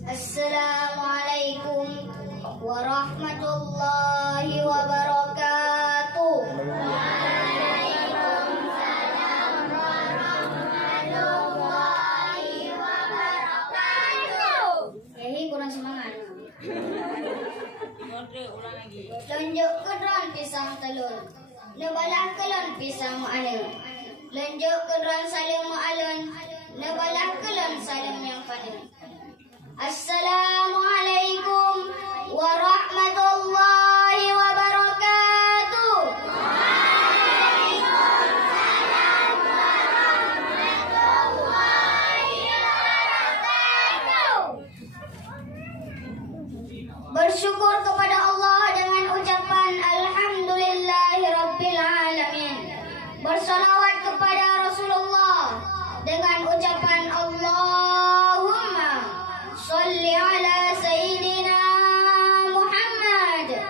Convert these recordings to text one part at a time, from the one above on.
Assalamualaikum warahmatullahi wabarakatuh. Waalaikumsalam warahmatullahi wabarakatuh. Yahi kurang semangat. Ulang lagi. Lonjok kedran pisang telur, nebalah kelon pisang mu'alun. Lonjok kedran salim mu'alun, nebalah kelon salim yang panun. Assalamualaikum warahmatullahi wabarakatuh. Waalaikumsalam warahmatullahi wabarakatuh. Bersyukur kepada Allah dengan ucapan Alhamdulillahirabbil alamin. Bersalawat kepada Rasulullah dengan ucapan Allahumma sholli ala sayyidina Muhammad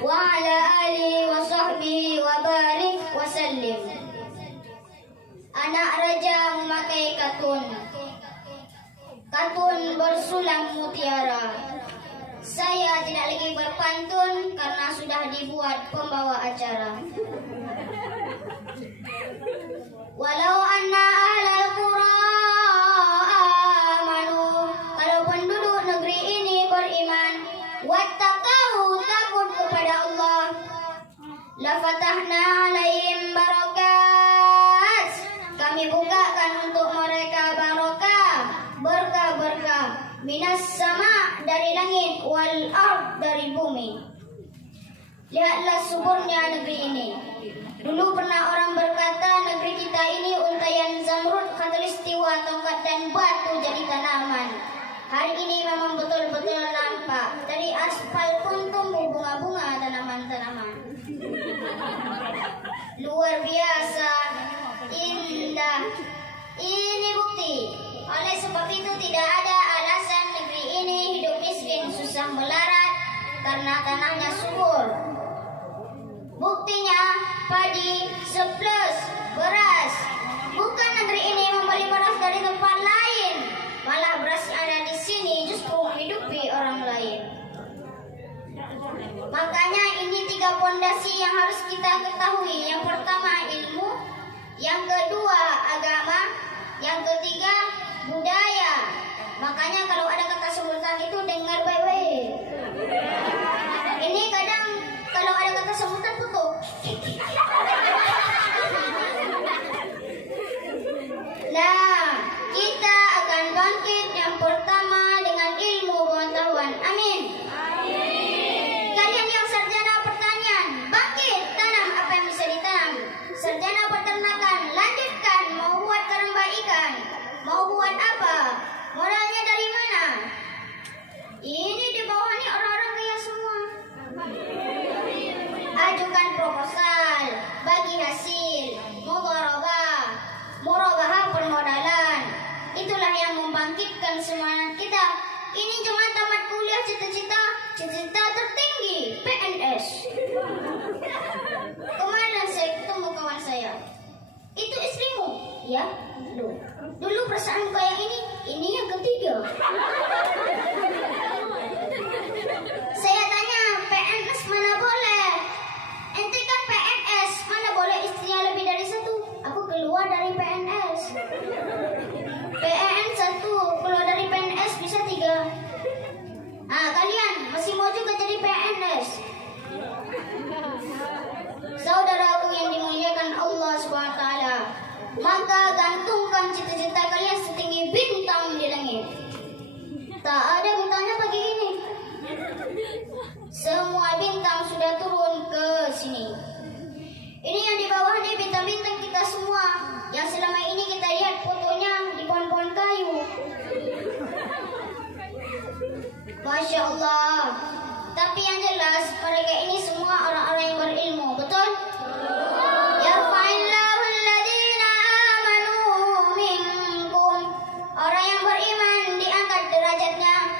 wa ala alihi wa sahbihi wa barik wa sallim. Anak raja memakai katun, katun bersulam mutiara. Saya tidak lagi berpantun karena sudah dibuat pembawa acara. Walau anna ahlal qura amanu, kalau penduduk negeri ini beriman, wattaqau, takut kepada Allah, la fatahna alaihim barakat, kami bukakan untuk mereka barokah, berkah-berkah, minas sama, dari langit, wal ard, dari bumi. Lihatlah suburnya negeri ini. Dulu pernah orang berkata negeri kita ini untaian zamrud, khatulistiwa, tongkat dan batu jadi tanaman. Hari ini memang betul-betul nampak. Dari aspal pun tumbuh bunga-bunga tanaman-tanaman. Luar biasa, indah. Ini bukti. Oleh sebab itu tidak ada alasan negeri ini hidup miskin, susah melarat karena tanahnya subur. Buktinya padi, surplus, beras. Bukan negeri ini membeli beras dari tempat lain, malah beras yang ada di sini justru menghidupi orang lain. Makanya ini 3 pondasi yang harus kita ketahui. Yang pertama ilmu, yang kedua agama, yang ketiga budaya. Makanya kalau ada kata sebutan itu dengar baik-baik. Ini kadang kalau ada kata sebutan tutup. Nah, kita akan bangkit yang pertama dengan ilmu pengetahuan. Amin. Kalian yang sarjana pertanian, bangkit, tanam apa yang bisa ditanam. Sarjana peternakan, lanjutkan, mau buat keramba ikan. Mau buat apa? Modalnya dari mana? Ini di bawah ini orang-orang kaya semua. Ajukan proposal, bagi hasil, murabahah permodalan. Itulah yang membangkitkan semangat kita. Ini cuma tamat kuliah cita-cita tertinggi, PNS. Kemarin saya ketemu kawan saya. Itu istrimu? Ya, dulu perasaan kayak ini yang ketiga. Saya tanya, PNS mana boleh? Ente kan PNS, mana boleh istrinya lebih dari 1? Aku keluar dari PNS. PNS 1, keluar dari PNS bisa 3. Ah, kalian masih mau juga jadi PNS? Saudaraku yang dimuliakan Allah SWT, maka gantungkan cita-cita kalian setinggi bintang di langit. Tak ada bintangnya pagi ini. Semua bintang sudah turun ke sini. Ini yang di bawah ini bintang-bintang kita semua, yang selama ini kita lihat fotonya di pohon-pohon kayu. Masya Allah. Tapi yang jelas mereka ini semua orang-orang yang berilmu, betul? Yarfa'illahu alladhina amanu minkum. Orang yang beriman diangkat derajatnya.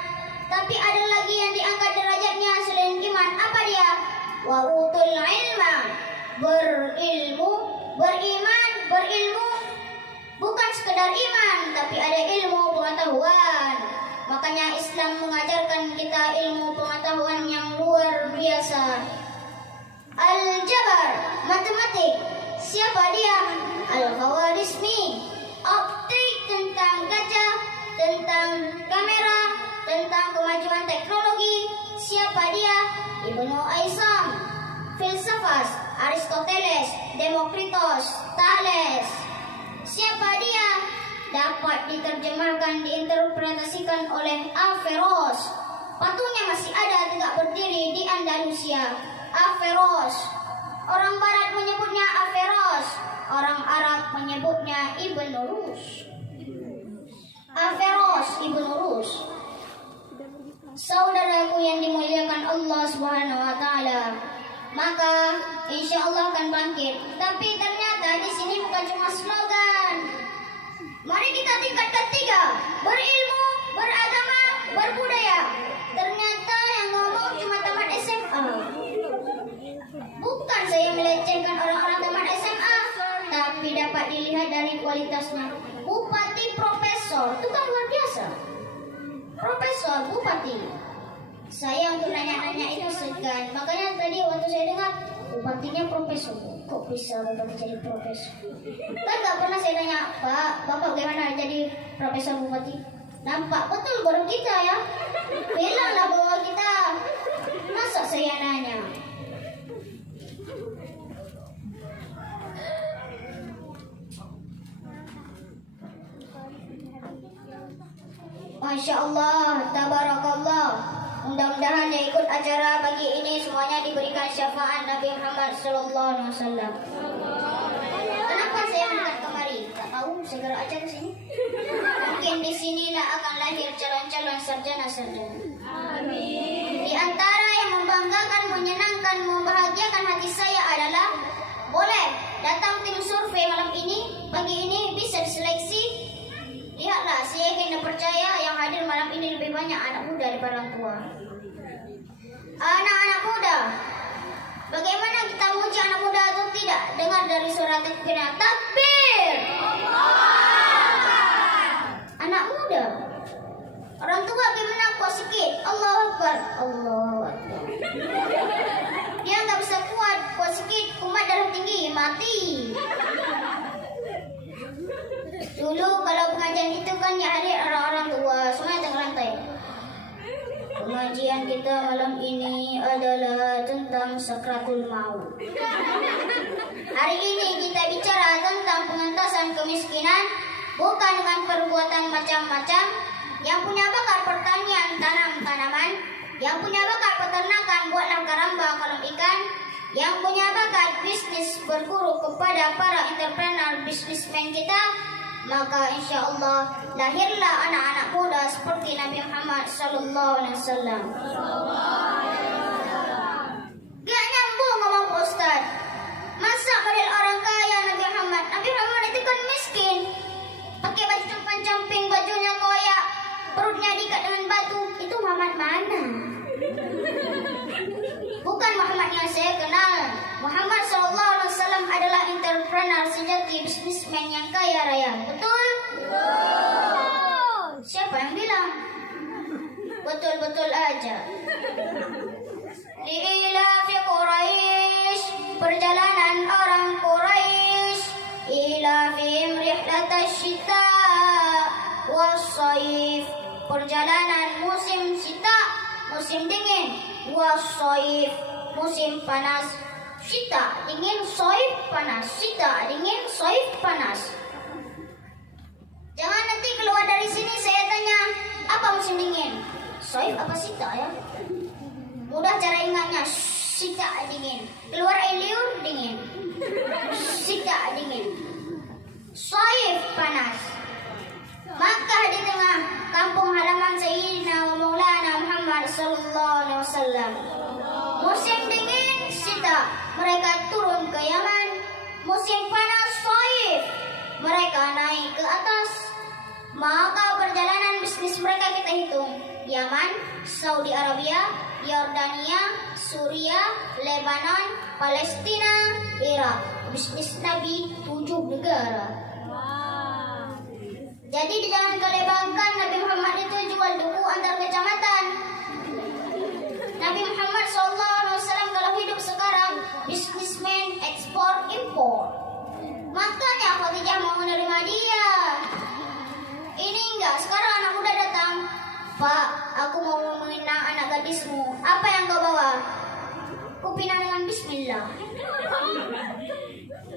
Tapi ada lagi yang diangkat derajatnya selain iman. Apa dia? Wa utul ilma. Berilmu, beriman, berilmu. Bukan sekedar iman, tapi ada ilmu pengetahuan. Makanya Islam Siapa dia? Al-Khawarizmi. Optik tentang kaca, tentang kamera, tentang kemajuan teknologi. Siapa dia? Ibnu Aisam. Filsafat Aristoteles, Demokritos, Thales. Siapa dia? Dapat diterjemahkan, diinterpretasikan oleh Averroes. Patungnya masih ada, tegak berdiri di Andalusia. Averroes. Orang Barat menyebutnya Averroes, orang Arab menyebutnya Ibn Rus. Averroes, Ibn Rus. Saudaraku yang dimuliakan Allah Subhanahu wa taala, maka insya Allah akan bangkit. Tapi ternyata di sini bukan cuma slogan. Mari kita tingkatkan 3, berilmu, beragama, berbudaya. Ternyata yang ngomong cuma tamat SMA. Bukan saya melecehkan orang-orang tamat SMA, tapi dapat dilihat dari kualitasnya. Bupati, profesor, itu kan luar biasa. Profesor, bupati. Saya untuk nanya-nanya itu segan. Makanya tadi waktu saya dengar bupatinya profesor, kok bisa bapak jadi profesor? Kan gak pernah saya tanya, Pak, bapak bagaimana jadi profesor bupati? Nampak betul baru kita ya. Bilanglah bahwa kita. Masa saya nanya? Masya Allah, tabarakallah. Mudah-mudahan yang ikut acara pagi ini semuanya diberikan syafaat Nabi Muhammad sallallahu alaihi wasallam. Kenapa saya mendekat kemari? Tak tahu, segera aja ke sini. Mungkin di sinilah akan lahir calon-calon sarjana-sarjana. Amin. Di antara yang membanggakan, menyenangkan, membahagiakan hati saya adalah boleh datang tim survei malam ini, pagi ini bisa diseleksi. Lihatlah, saya yakin dan percaya yang hadir malam ini lebih banyak anak muda daripada orang tua. Anak-anak muda, bagaimana kita memuji anak muda atau tidak? Dengar dari suara takbirnya. Takbir! Anak muda. Orang tua gimana? Kuat sikit. Allahu Akbar. Allahu Akbar. Dia nggak bisa kuat sikit. Kumat darah tinggi, mati. Dulu kalau pengajian itu kan yang hadir orang-orang tua, semuanya tengah rantai. Pengajian kita malam ini adalah tentang sakratul maut. Hari ini kita bicara tentang pengentasan kemiskinan, bukan dengan perbuatan macam-macam. Yang punya bakat pertanian, tanam tanaman. Yang punya bakat peternakan, buatlah karamba kolam ikan. Yang punya bakat bisnis, berguru kepada para entrepreneur bisnismen kita. Maka insya Allah lahirlah anak-anak muda seperti Nabi Muhammad sallallahu alaihi wasallam. Gak nyambung ngomong Pak Ustaz. Masa model orang kaya Nabi Muhammad? Nabi Muhammad itu kan miskin. Pakai baju compang-camping, bajunya koyak, perutnya diikat dengan batu. Itu Muhammad mana? Bukan Muhammad yang saya kenal. Muhammad sallallahu alaihi wasallam adalah entrepreneur sejati, bisnismen yang kaya raya. Betul? Siapa yang bilang? Betul-betul aja. Li'ilafi Quraisy, perjalanan orang Quraisy, ilafihim rihlatash syita was-shaif, perjalanan musim syita, musim dingin, was-shaif, musim panas. Syita dingin, shaif panas. Syita dingin, shaif panas. Jangan nanti keluar dari sini saya tanya, apa musim dingin? Shaif apa syita ya? Mudah cara ingatnya, syita dingin. Keluar air liur dingin. Syita dingin. Shaif panas. Maka di tengah kampung halaman Sayyidina wa Maulana Muhammad sallallahu alaihi wasallam. Musim dingin syita, mereka turun ke Yaman. Musim panas shaif, mereka naik ke atas. Maka perjalanan bisnis mereka kita hitung: Yaman, Saudi Arabia, Yordania, Suriah, Lebanon, Palestina, Irak. Bisnis Nabi 7 negara. Jadi jangan kelebangkan Nabi Muhammad itu jual duku antar kecamatan. Nabi Muhammad SAW kalau hidup sekarang bisnismen ekspor impor. gadismu. Apa yang kau bawa? Kupinang dengan bismillah.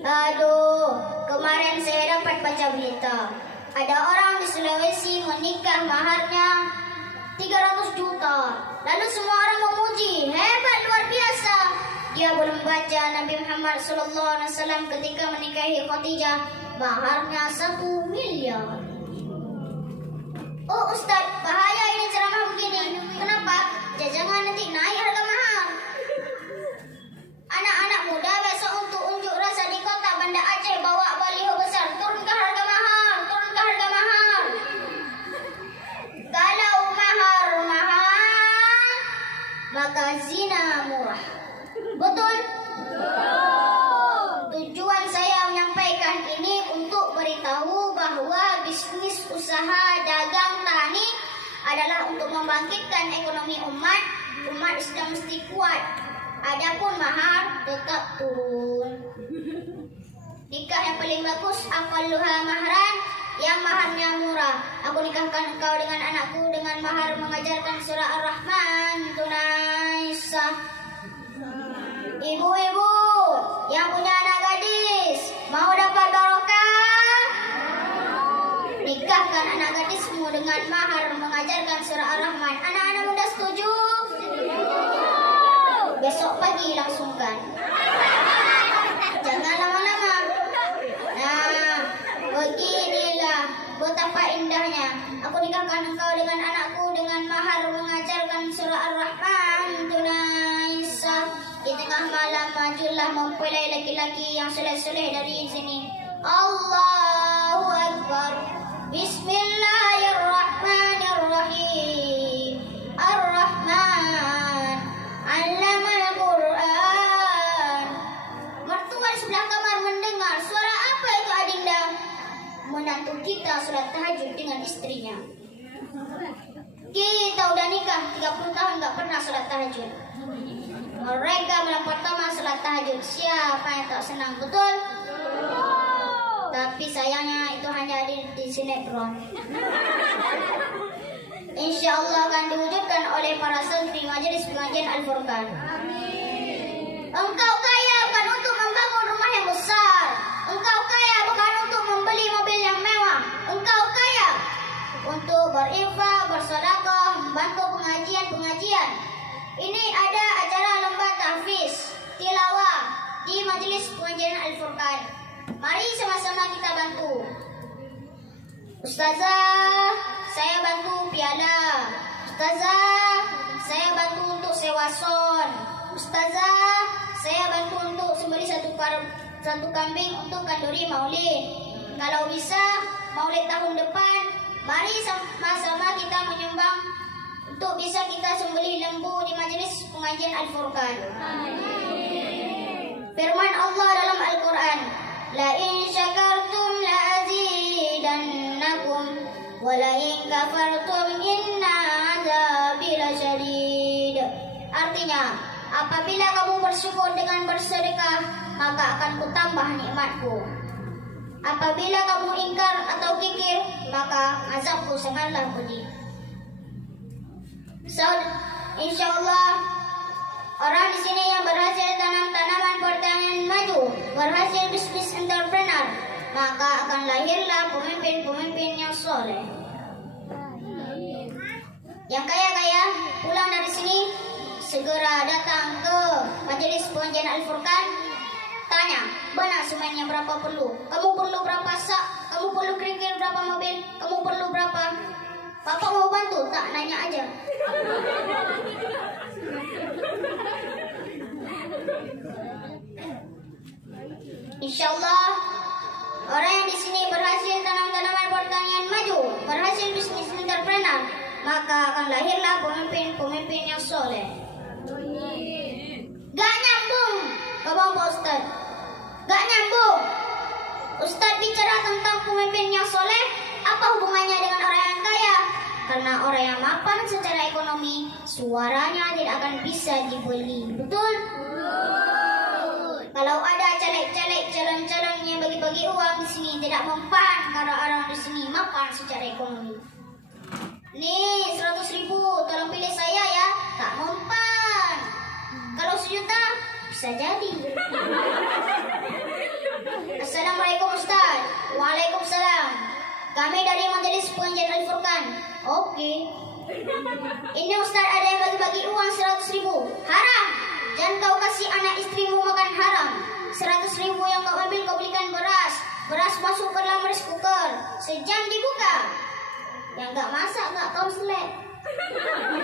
Aduh, kemarin saya dapat baca berita. Ada orang di Sulawesi menikah maharnya 300 juta. Lalu semua orang memuji, hebat luar biasa. Dia belum baca Nabi Muhammad SAW ketika menikahi Khadijah, maharnya 1 miliar. Oh Ustaz, bahaya ini ceramah begini. Kenapa? Jangan nanti naik harga mahar. Anak-anak muda besok untuk unjuk rasa di kota Banda Aceh bawa baliho besar, turunkan harga mahar, turunkan harga mahar. Kalau mahar mahal, maka zina murah. Betul? Tujuan saya menyampaikan ini untuk beritahu bahwa bisnis usaha dagang tani adalah untuk membangkitkan ekonomi umat. Umat Islam mesti kuat. Adapun mahar tetap turun. Nikah yang paling bagus aqalluha mahran, yang maharnya murah. Aku nikahkan engkau dengan anakku dengan mahar mengajarkan surah Ar-Rahman tunai sah. Ibu-ibu yang punya anak gadis mau dapat barokah, nikahkan anak gadismu dengan mahar mengajarkan surah Ar-Rahman. Anak-anak muda setuju? Besok pagi langsungkan. Jangan lama-lama. Nah, beginilah betapa indahnya. Aku nikahkan engkau dengan anakku dengan mahar mengajarkan surah Ar-Rahman tunai sah. Di tengah malam majulah mempelai laki-laki yang soleh-soleh dari sini. Allahu Akbar. Bismillahirrahmanirrahim. Ar-Rahman 'allamal Qur'an. Mertua di sebelah kamar mendengar suara apa itu Adinda? Menantu kita salat tahajud dengan istrinya. Kita udah nikah 30 tahun gak pernah salat tahajud. Mereka malam pertama salat tahajud. Siapa yang tak senang, betul? Tapi sayangnya itu hanya ada di sinetron. Insya Allah akan diwujudkan oleh para santri majelis pengajian Al-Furqan. Engkau kaya bukan untuk membangun rumah yang besar. Engkau kaya bukan untuk membeli mobil yang mewah. Engkau kaya untuk berinfak, bersedekah, membantu pengajian-pengajian. Ini ada acara lomba tahfiz, tilawah di majelis pengajian Al-Furqan. Mari sama-sama kita bantu. Ustazah, saya bantu piala. Ustazah, saya bantu untuk sewa sound. Ustazah, saya bantu untuk sembelih satu kambing untuk kanduri maulid. Kalau bisa maulid tahun depan, mari sama-sama kita menyumbang untuk bisa kita sembelih lembu di majelis pengajian Al-Furqan. Firman Allah dalam Al-Quran, la in syakartum la azidannakum wa la in kafartum inna azabi lasyadid. Artinya, apabila kamu bersyukur dengan bersedekah, maka akan kutambah nikmatku. Apabila kamu ingkar atau kikir, maka azabku sangatlah pedih. So, insyaallah orang di sini yang berhasil tanam tanaman pertanian maju, berhasil bisnis entrepreneur, maka akan lahirlah pemimpin-pemimpin yang soleh. Yang kaya-kaya pulang dari sini segera datang ke majelis pengajian Al-Furqan, tanya, mana semennya berapa perlu? Kamu perlu berapa sak? Kamu perlu kerikil berapa mobil? Kamu perlu berapa? Bapak mau bantu? Tak, nanya aja. Insyaallah orang yang di sini berhasil tanam tanaman pertanian maju, berhasil bisnis entrepreneur, maka akan lahirlah pemimpin-pemimpin yang soleh. Gak nyambung, ngomong Pak Ustaz. Gak nyambung. Ustaz bicara tentang pemimpin yang soleh, apa hubungannya dengan orang yang kaya? Karena orang yang mapan secara ekonomi, suaranya tidak akan bisa dibeli. Betul? Kalau ada caleg-caleg, calon-calon yang bagi-bagi uang di sini tidak mempan, karena orang di sini mapan secara ekonomi. Nih 100.000, tolong pilih saya ya. Tak mempan. juta? Bisa jadi. Assalamualaikum Ustaz. Waalaikumsalam. Kami dari Majelis Pengajian Al-Furqan. Oke. Ini Ustaz ada yang bagi-bagi uang 100.000. Haram. Jangan kau kasih anak istrimu makan haram. 100.000 yang kau ambil kau belikan beras. Beras masuk ke dalam rice cooker. Sejam dibuka. Yang enggak masak enggak kau selek.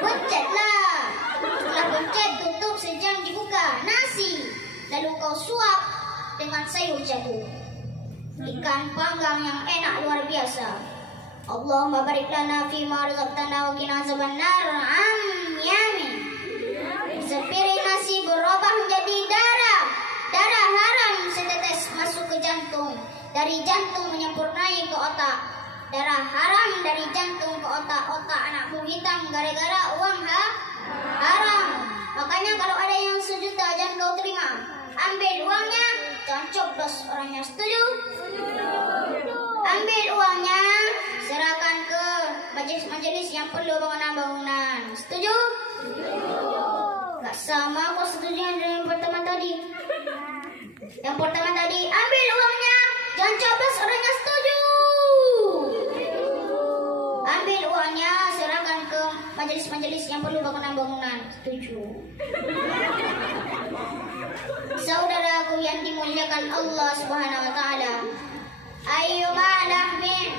Pencetlah. Setelah pencet tutup sejam dibuka. Nasi. Lalu kau suap dengan sayur jagung. Ikan panggang yang enak luar biasa. Allahumma barik lana fi ma razaqtana wa qina azabannar. Amin. Sepiring nasi berubah menjadi darah. Darah haram setetes masuk ke jantung. Dari jantung menyempurnai ke otak. Darah haram dari jantung ke otak. Otak anakmu hitam gara-gara uang haram. Makanya kalau ada yang 1 juta jangan kau terima. Ambil uangnya, jangan coblos orangnya. Setuju? Ambil uangnya, serahkan ke majelis-majelis yang perlu bangunan-bangunan. Setuju? Gak sama kok setuju dengan yang pertama tadi. Yang pertama tadi, ambil uangnya, jangan coblos orangnya. Setuju? Ambil uangnya, serahkan ke majelis-majelis yang perlu bangunan-bangunan. Setuju? Saudaraku yang dimuliakan Allah Subhanahu wa taala. Ayyuma lahmin,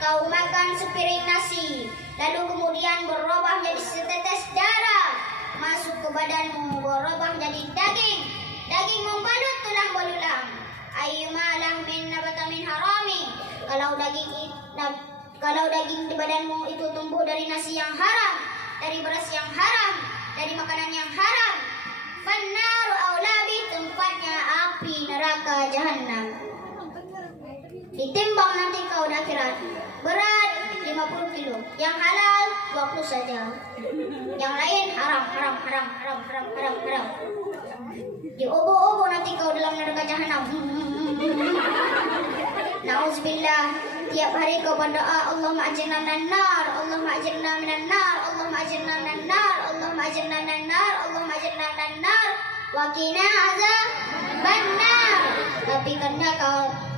kau makan sepiring nasi, lalu kemudian berubah menjadi setetes darah masuk ke badanmu, berubah menjadi daging. Daging membalut tulang belulang. Ayyuma lahmin nabata min harami, kalau daging di badanmu itu tumbuh dari nasi yang haram, dari beras yang haram, dari makanan yang haram, fannaru aulabi, tempatnya api neraka jahanam. Ditimbang nanti kau di akhirat. Berat 50 kilo. Yang halal 20 saja. Yang lain haram. Diobo-obo nanti kau dalam neraka jahanam. Nauzubillah. Tiap hari kau berdoa, Allahumma ajirna minan nar, Allahumma ajirna minan nar, Allahumma ajirna minan nar, Allahumma ajirna minan nar, Allahumma ajirna minan nar, wa qina azaban nar.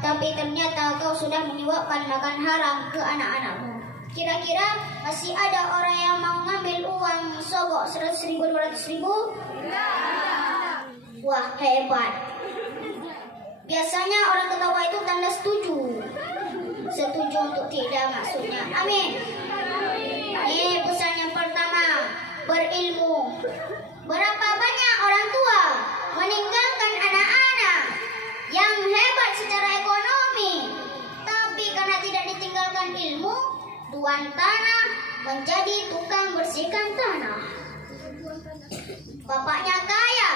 Tapi ternyata kau sudah menyuapkan makan haram ke anak-anakmu. Kira-kira masih ada orang yang mau ngambil uang sogok 100.000, 200.000? Wah, hebat. Biasanya orang ketawa itu tanda setuju. Setuju untuk tidak maksudnya. Amin. Ini pesan yang pertama, berilmu. Berapa banyak orang tua meninggalkan anak-anak yang hebat secara ekonomi, tapi karena tidak ditinggalkan ilmu, tuan tanah menjadi tukang bersihkan tanah. Bapaknya kaya,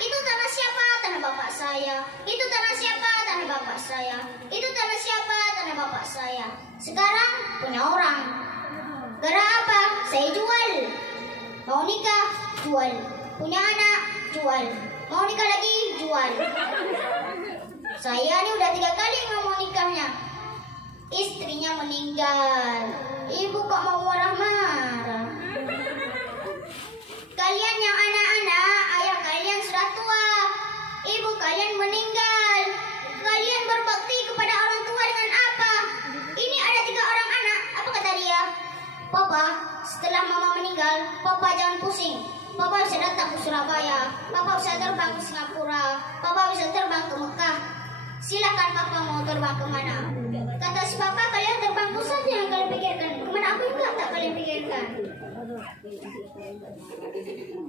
itu tanah siapa? Tanah bapak saya. Itu tanah siapa? Tanah bapak saya. Itu tanah siapa? Tanah bapak saya. Sekarang punya orang. Gara apa? Saya jual. Mau nikah? Jual. Punya anak? Jual. Mau nikah lagi? Jual. Saya ini udah 3 kali nggak mau nikahnya. Istrinya meninggal. Ibu kok mau marah-marah? Kalian yang anak-anak, ayah kalian sudah tua, ibu kalian meninggal. Kalian berbakti kepada orang tua dengan apa? Ini ada 3 orang anak. Apa kata dia? Papa, setelah mama meninggal, papa jangan pusing. Papa bisa datang ke Surabaya. Papa bisa terbang ke Singapura. Papa bisa terbang ke Mekah. Silakan papa mau terbang kemana? Kata si papa, kalian terbang ke saja yang kalian pikirkan. Kemana aku enggak tak kalian pikirkan.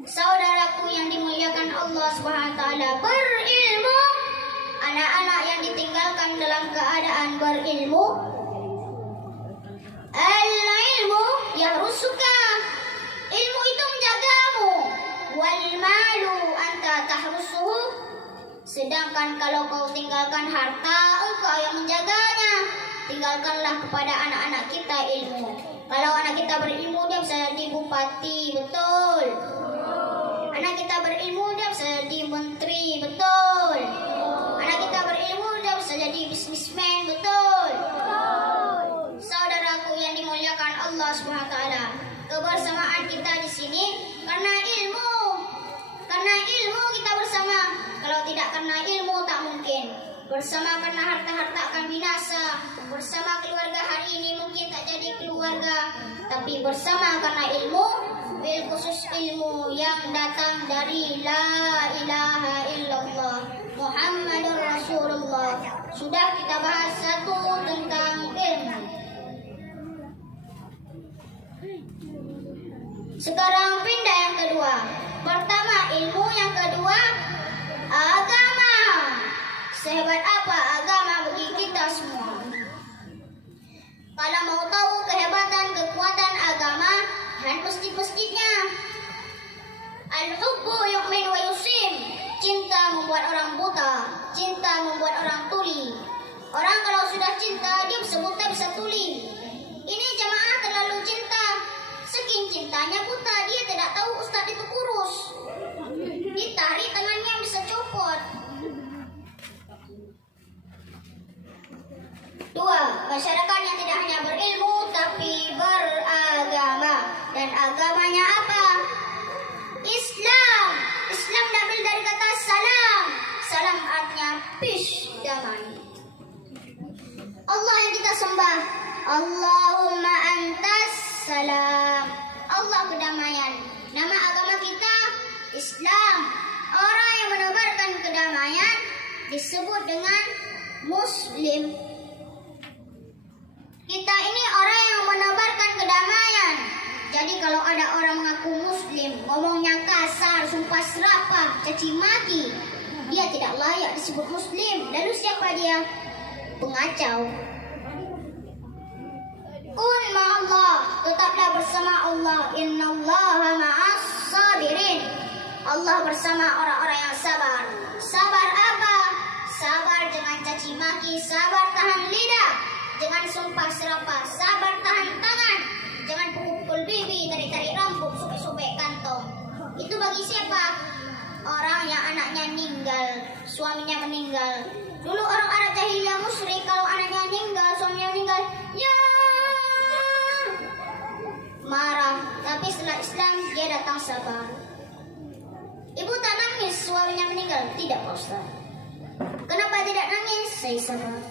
Saudaraku yang dimuliakan Allah Subhanahu wa taala, berilmu. Anak-anak yang ditinggalkan dalam keadaan berilmu. Al-ilmu yahrusuka. Ilmu itu menjagamu. Wal malu anta tahrusuhu. Sedangkan kalau kau tinggalkan harta, engkau yang menjaganya. Tinggalkanlah kepada anak-anak kita ilmu. Kalau anak kita berilmu, dia bisa jadi bupati, betul. Anak kita berilmu, dia bisa jadi menteri, betul. Anak kita berilmu, dia bisa jadi bisnismen, betul. Saudaraku yang dimuliakan Allah Subhanahu wa taala, kebersamaan kita di sini karena ilmu. Karena ilmu kita bersama. Kalau tidak karena ilmu tak mungkin. Bersama karena harta-harta akan binasa. Bersama keluarga hari ini mungkin tak jadi keluarga. Tapi bersama karena ilmu, bil khusus ilmu yang datang dari la ilaha illallah Muhammadur Rasulullah. Sudah kita bahas satu tentang ilmu. Sekarang pindah yang kedua. Pertama ilmu, yang kedua agama. Sehebat apa agama bagi kita semua? Kalau mau tahu kehebatan, kekuatan agama, lihat masjid-masjidnya. Al-hubbu yu'min wa yusim. Cinta membuat orang buta, cinta membuat orang tuli. Orang kalau sudah cinta, dia bisa buta, bisa tuli. Ini jamaah terlalu cinta. Saking cintanya buta, dia tidak tahu ustaz itu kurus. Ditarik tangannya bisa copot. Dua, masyarakat yang tidak hanya berilmu tapi beragama. Dan agamanya apa? Islam. Islam diambil dari kata salam. Salam artinya peace, damai. Allah yang kita sembah. Allahumma antas salam. Allah kedamaian. Nama agama kita Islam. Orang yang menebarkan kedamaian disebut dengan Muslim. Kita ini orang yang menebarkan kedamaian. Jadi kalau ada orang mengaku Muslim, ngomongnya kasar, sumpah serapah, caci maki, dia tidak layak disebut Muslim. Lalu siapa dia? Pengacau. Kun ma'allah, tetaplah bersama Allah. Innallaha ma'as sabirin. Allah bersama orang-orang yang sabar. Sabar apa? Sabar jangan caci maki, sabar tahan lidah, jangan sumpah serapah, sabar tahan tangan, jangan pukul bibi, tarik-tarik rambut, sobek-sobek kantong. Itu bagi siapa? Orang yang anaknya meninggal, suaminya meninggal. Dulu orang Arab jahiliyah musyrik, kalau anaknya meninggal, suaminya meninggal, ya marah. Tapi setelah Islam dia datang sabar. Ibu tak nangis suaminya meninggal? Tidak, Pak Ustaz. Kenapa tidak nangis? Saya sabar.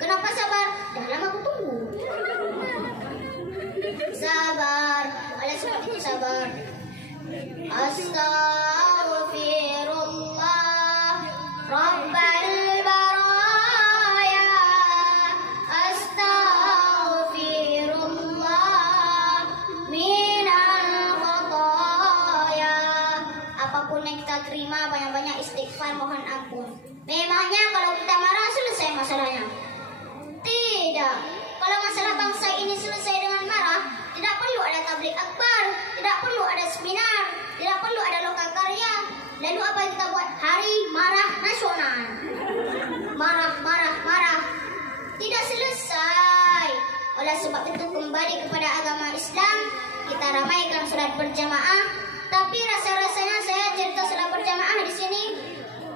Kenapa sabar? Dah lama aku tunggu. Sabar. Oleh sebab itu sabar. Astaghfirullah Rabbal baraya. Astaghfirullah minal khataya. Apapun yang kita terima, banyak-banyak istighfar, mohon ampun. Memangnya kalau kita marah selesai masalahnya? Tidak. Kalau masalah bangsa ini selesai dengan marah, tidak perlu ada tabligh akbar, tidak perlu ada seminar, tidak perlu ada lokakarya. Lalu apa yang kita buat? Hari marah nasional. Marah, marah, marah. Tidak selesai. Oleh sebab itu kembali kepada agama Islam, kita ramaikan salat berjamaah. Tapi rasa-rasanya saya cerita salat berjamaah di sini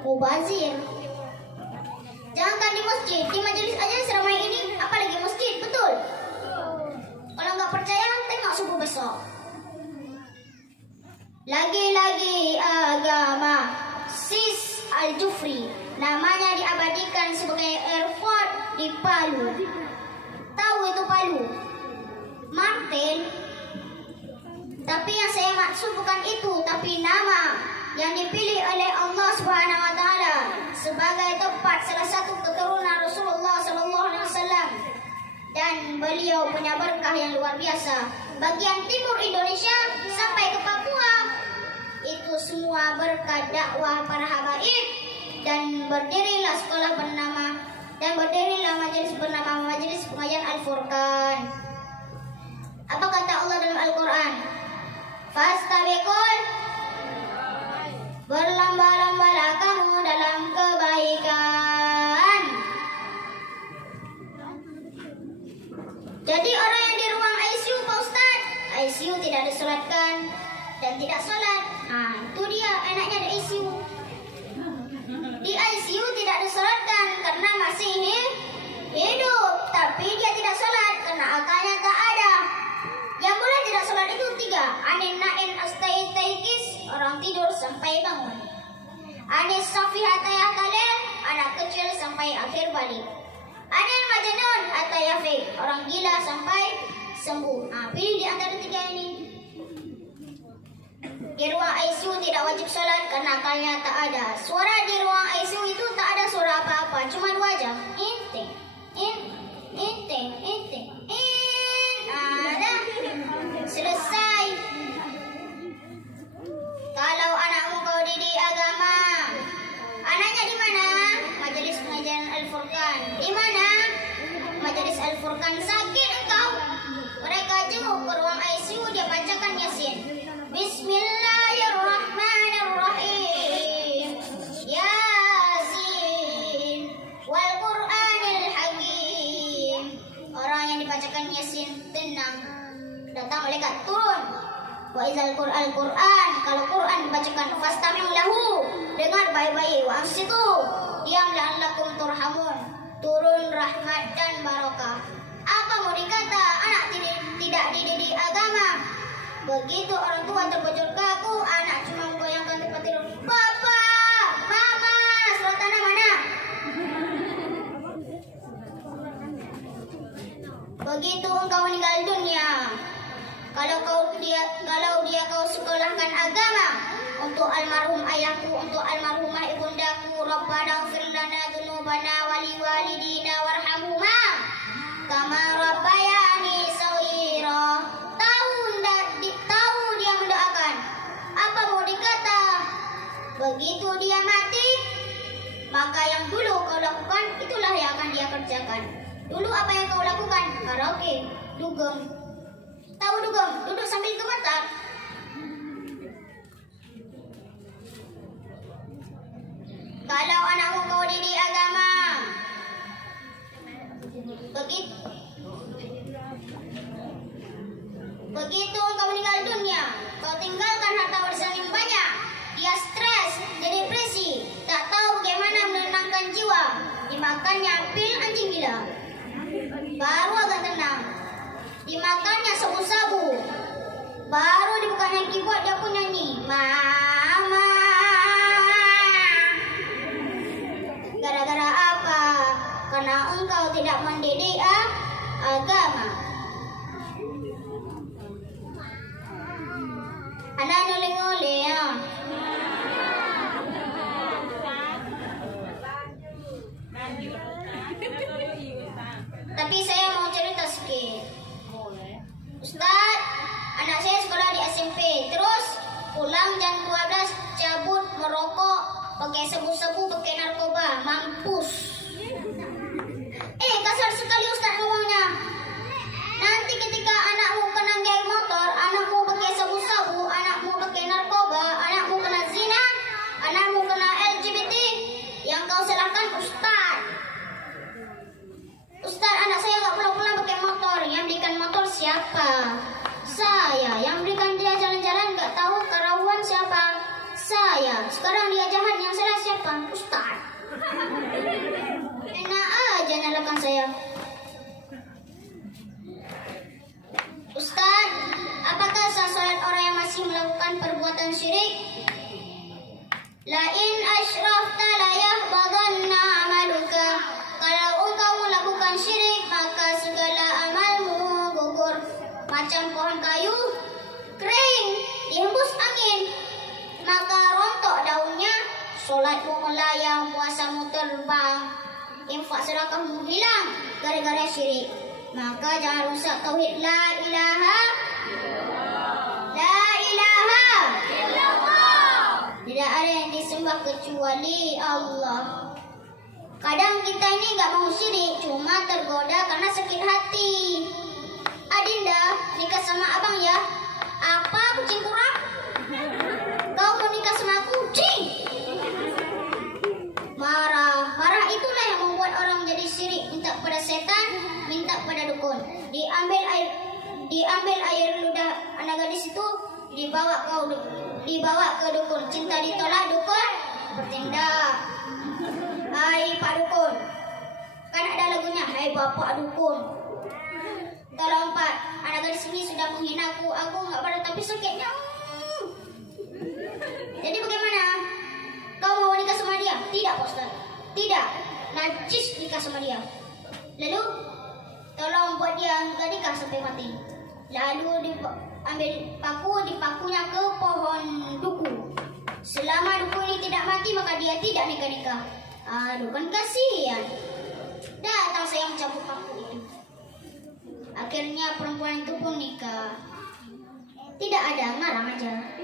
mubazir. Jangankan di masjid, di majelis aja seramai ini, apalagi masjid, betul? Kalau nggak percaya, tengok subuh besok. Lagi-lagi agama. Sis Al-Jufri, namanya diabadikan sebagai airport di Palu. Tahu itu Palu? Martin. Tapi yang saya maksud bukan itu, tapi nama yang dipilih oleh Allah Subhanahu wa taala sebagai tempat salah satu keturunan Rasulullah sallallahu alaihi wasallam, dan beliau punya berkah yang luar biasa. Bagian timur Indonesia sampai ke Papua itu semua berkat dakwah para habaib, dan berdirilah sekolah bernama dan berdirilah majelis bernama Majelis Pengajian Al-Furqan. Apa kata Allah dalam Al-Qur'an? Fastabiqul, berlomba-lombalah kamu dalam kebaikan. Jadi orang yang di ruang ICU, Pak Ustaz, ICU tidak disolatkan dan tidak solat. Itu dia enaknya di ICU. Di ICU tidak disolatkan karena masih hidup, tapi dia tidak solat karena akalnya tak ada. Yang boleh tidak solat itu 3. Anin na'in astaistaikis orang tidur sampai bangun. Anis Safi hatta yahtalil, anak kecil sampai akhir balik. Anil Majnun hatta yafiq, orang gila sampai sembuh. Pilih di antara tiga ini. Di ruang ICU tidak wajib sholat karena akalnya tak ada. Suara di ruang ICU itu tak ada suara apa-apa, cuma dua aja. Inting, inting, inting, ada. Selesai. Kalau anakmu kau didik agama, anaknya di mana? Majelis pengajian Al-Furqan. Di mana? Majelis Al-Furqan. Sakit engkau? Mereka jenguk ke ruang ICU, dia bacakan Yasin. Bismillahirrahmanirrahim. Yasin wal Qur'anil Hakim. Orang yang dibacakan Yasin tenang. Datang malaikat turun. Wa izal Qur'an, kalau Quran dibacakan fastami'u lahu, dengar baik-baik. Wa ansitu, diam la'allakum turhamun, turun rahmat dan barokah. Apa mau dikata anak tidak dididik agama? Begitu orang tua terbujur kaku, anak cuma menggoyangkan tempat tidur. Papa, mama, surat tanah mana? Begitu engkau meninggal dunia, kalau dia kau sekolahkan agama untuk almarhum ayahku, untuk almarhumah ibundaku, Rabbana ighfir lana dzunubana wa liwalidina warhamhuma kama rabbayani shaghira. Tahu dia mendoakan. Apa mau dikata? Begitu dia mati, maka yang dulu kau lakukan itulah yang akan dia kerjakan. Dulu apa yang kau lakukan? Karaoke, dugem. Tahu dugem? Duduk sambil gemetar. Kalau anakmu kau didik agama, begitu engkau meninggal dunia, kau tinggalkan harta warisan yang banyak, dia stres, jadi depresi, tak tahu bagaimana menenangkan jiwa, dimakannya pil anjing gila, baru agak tenang. Dimakannya sabu-sabu, baru dibukanya keyboard dia pun nyanyi, mama. Gara-gara apa? Karena engkau tidak mendidik agama. Anak nguling-nguling ya. Tapi saya mau cerita sedikit. Ustaz, anak saya sekolah di SMP, terus pulang jam 12 cabut merokok, pakai sabu-sabu, pakai narkoba, mampus. Kasar sekali Ustaz ngomongnya. Nanti ketika anakmu kena geng motor, anakmu pakai sabu-sabu, anakmu pakai narkoba, anakmu kena zina, anakmu kena LGBT, yang kau salahkan Ustaz. Ustaz, anak saya nggak pulang-pulang pakai motor. Yang belikan motor siapa? Saya. Yang belikan dia jalan-jalan nggak tahu kerawan siapa? Saya. Sekarang dia jahat, yang salah siapa? Ustaz. Enak aja nyalakan saya. Ustaz, apakah sah salat orang yang masih melakukan perbuatan syirik? La in asyrafta la yahbadanna amaluka. Kalau engkau melakukan syirik, maka segala amalmu gugur. Macam pohon kayu kering, dihembus angin, maka rontok daunnya. Solatmu melayang, puasamu terbang, infak sedekahmu hilang gara-gara syirik. Maka jangan rusak tauhid la ilaha illallah. Tidak ada yang disembah kecuali Allah. Kadang kita ini gak mau syirik, cuma tergoda karena sakit hati. Adinda, nikah sama abang ya. Apa kucing kurang? Kau mau nikah sama aku? Cing! Marah itulah yang membuat orang jadi syirik, minta pada setan, minta pada dukun. Diambil air ludah anak gadis itu, dibawa ke dukun. Cinta ditolak dukun bertindak. Hai Pak Dukun, kan ada lagunya, hai Bapak Dukun, tolong Pak, anak gadis ini sudah menghina aku nggak pada tapi sakitnya. dia? Tidak, Pak Ustaz. Tidak. Najis nikah sama dia. Lalu tolong buat dia nggak nikah sampai mati. Lalu ambil paku, dipakunya ke pohon duku. Selama duku ini tidak mati maka dia tidak nikah-nikah. Aduh, kan kasihan. Datang saya mencabut paku itu. Akhirnya perempuan itu pun nikah. Tidak ada, ngarang aja.